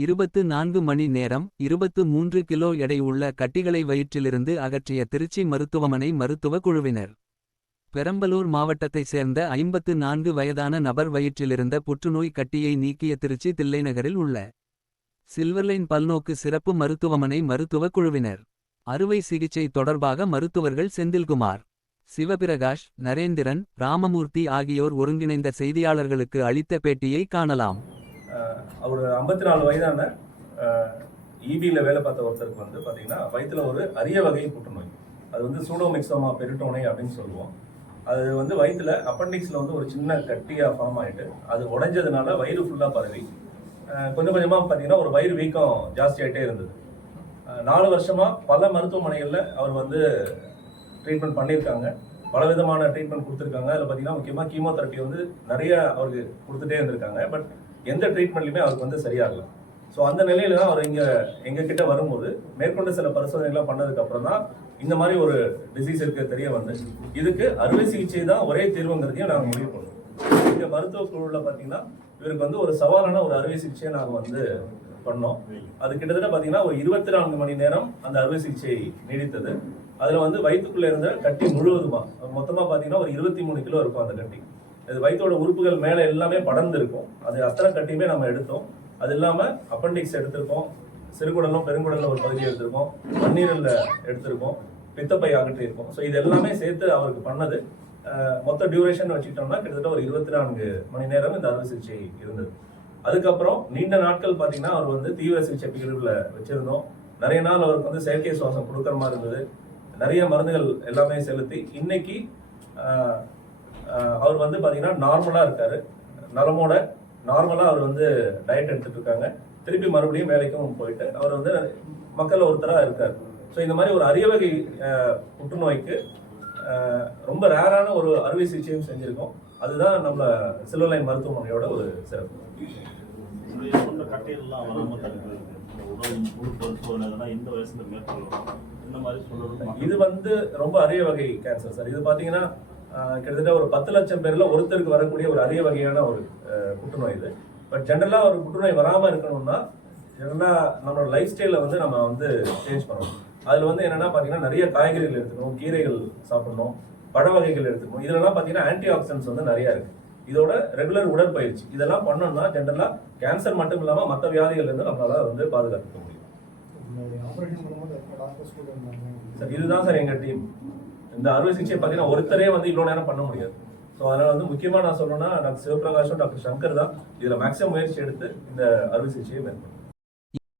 24 மணி நேரம் 23 கிலோ எடை உள்ள கட்டிகளை வயிற்றிலிருந்து அகற்றிய திருச்சி மருத்துவமனை மருத்துவ குழுவினர். பெரம்பலூர் மாவட்டத்தைச் சேர்ந்த 54 வயதான நபர் வயிற்றிலிருந்த புற்றுநோய் கட்டியை நீக்கிய திருச்சி தில்லைநகரில் உள்ள சில்வர்லைன் பல்நோக்கு சிறப்பு மருத்துவமனை மருத்துவ குழுவினர். அறுவை சிகிச்சை தொடர்பாக மருத்துவர்கள் செந்தில்குமார், சிவபிரகாஷ், நரேந்திரன், ராமமூர்த்தி ஆகியோர் ஒருங்கிணைந்த செய்தியாளர்களுக்கு அளித்த பேட்டியை காணலாம். அவர் 54 வயதான இபியில் வேலை பார்த்த ஒருத்தருக்கு வந்து பார்த்தீங்கன்னா வயிற்றுல ஒரு அரிய வகை புற்றுநோய், அது வந்து சூடோமிக்சோமா பெரிட்டோனை அப்படின்னு சொல்லுவோம். அது வந்து வயிற்றுல அப்பெண்டிக்ஸில் வந்து ஒரு சின்ன கட்டியாக ஃபார்ம் ஆகிட்டு அது உடைஞ்சதுனால வயிறு ஃபுல்லாக பரவி கொஞ்சம் கொஞ்சமாக பார்த்தீங்கன்னா ஒரு வயிறு வீக்கம் ஜாஸ்தியாகிட்டே இருந்தது. 4 வருஷமாக பல மருத்துவமனைகளில் அவர் வந்து ட்ரீட்மெண்ட் பண்ணியிருக்காங்க, பல விதமான ட்ரீட்மெண்ட் கொடுத்துருக்காங்க. அதில் பார்த்தீங்கன்னா முக்கியமாக கீமோதெரப்பி வந்து நிறைய அவருக்கு கொடுத்துட்டே இருந்திருக்காங்க. பட் எந்த ட்ரீட்மெண்ட்லையுமே அவருக்கு வந்து சரியாகல. ஸோ அந்த நிலையில தான் அவர் எங்ககிட்ட வரும்போது மேற்கொண்டு சில பரிசோதனைகள்லாம் பண்ணதுக்கு அப்புறம் தான் இந்த மாதிரி ஒரு டிசீஸ் இருக்க தெரிய வந்து இதுக்கு அறுவை சிகிச்சை தான் ஒரே தீர்வுங்கிறதையும் நாங்கள் முடிவு பண்ணுவோம். இந்த மருத்துவ குழுவில் பார்த்தீங்கன்னா இவருக்கு வந்து ஒரு சவாலான ஒரு அறுவை சிகிச்சையை நாங்கள் வந்து பண்ணோம். அது கிட்டத்தட்ட பார்த்தீங்கன்னா ஒரு 24 மணி நேரம் அந்த அறுவை சிகிச்சை நீடித்தது. அதில் வந்து வயிற்றுக்குள்ளே இருந்த கட்டி முழுவதுமா மொத்தமாக பார்த்தீங்கன்னா ஒரு 23 கிலோ இருக்கும் அந்த கட்டி. அது வயிற்றோட உறுப்புகள் மேலே எல்லாமே படர்ந்து இருக்கும். அது அத்தனை கட்டியுமே நம்ம எடுத்தோம். அது இல்லாமல் அப்பெண்டிக்ஸ் எடுத்திருக்கோம், சிறுகுடலும் பெருங்குடலில் ஒரு பகுதி எடுத்திருக்கோம், மண்ணீரலில் எடுத்திருக்கோம், பித்தப்பை அகற்றியிருக்கோம். ஸோ இது எல்லாமே சேர்த்து அவருக்கு பண்ணது மொத்த டியூரேஷன் வச்சுக்கிட்டோம்னா கிட்டத்தட்ட ஒரு 24 மணி நேரம் இந்த அறுவை சிகிச்சை இருந்தது. அதுக்கப்புறம் நீண்ட நாட்கள் பார்த்தீங்கன்னா அவர் வந்து தீவிர சிகிச்சை பிரிவில் வச்சிருந்தோம். நிறைய நாள் அவருக்கு வந்து செயற்கை சுவாசம் கொடுக்குற மாதிரி இருந்தது. நிறைய மருந்துகள் எல்லாமே செலுத்தி இன்னைக்கு அவர் வந்து பார்த்தீங்கன்னா நார்மலாக இருக்காரு, நலமோட நார்மலாக அவர் வந்து டயட் எடுத்துட்டு இருக்காங்க. திருப்பி மறுபடியும் வேலைக்கும் போயிட்டு அவர் வந்து மக்கள் ஒருத்தராக இருக்கார். ஸோ இந்த மாதிரி ஒரு அரிய வகை புற்றுநோய்க்கு ரொம்ப ரேரான ஒரு அறுவை சிகிச்சையும் செஞ்சுருக்கோம். அதுதான் நம்ம சில்வர்லைன் மருத்துவமனையோட ஒரு சிறப்பு. இது வந்து ரொம்ப அரிய வகை கேன்சர் சார். இது பார்த்தீங்கன்னா கிட்டத்தட்ட ஒரு 10 லட்சம் பேர்ல ஒருத்தருக்கு வரக்கூடிய ஒரு அரிய வகையான ஒரு புற்றுநோய் இது. பட் ஜென்ரலா ஒரு புற்றுநோய் வராம இருக்கணும்னா ஜென்ரலா நம்மளோட லைஃப் ஸ்டைல வந்து நம்ம வந்து சேஞ்ச் பண்ணணும். அதுல வந்து என்னன்னா பாத்தீங்கன்னா நிறைய காய்கறிகள் எடுத்துக்கணும், கீரைகள் சாப்பிடணும், பழ வகைகள் எடுத்துக்கணும். இதெல்லாம் பாத்தீங்கன்னா ஆன்டி ஆக்சிடென்ட்ஸ் வந்து நிறைய இருக்கு. இதோட ரெகுலர் உடற்பயிற்சி இதெல்லாம் பண்ணோம்னா ஜென்ரலா கேன்சர் மட்டும் இல்லாம மற்ற வியாதிகள் இருந்து நம்மளால வந்து பாதுகாத்துக்க முடியும். சார் இதுதான் சார் எங்க டீம். இந்த அறுவை சிகிச்சை பார்த்தீங்கன்னா ஒருத்தரே வந்து இவ்வளோ நேரம் பண்ண முடியாது. ஸோ அதனால் வந்து முக்கியமாக நான் சொல்லணும்னா டாக்டர் சிவபிரகாஷும் டாக்டர் சங்கர் தான் இதில் மேக்ஸிமம் முயற்சி எடுத்து இந்த அறுவை சிகிச்சையை மேற்கொள்ளும்.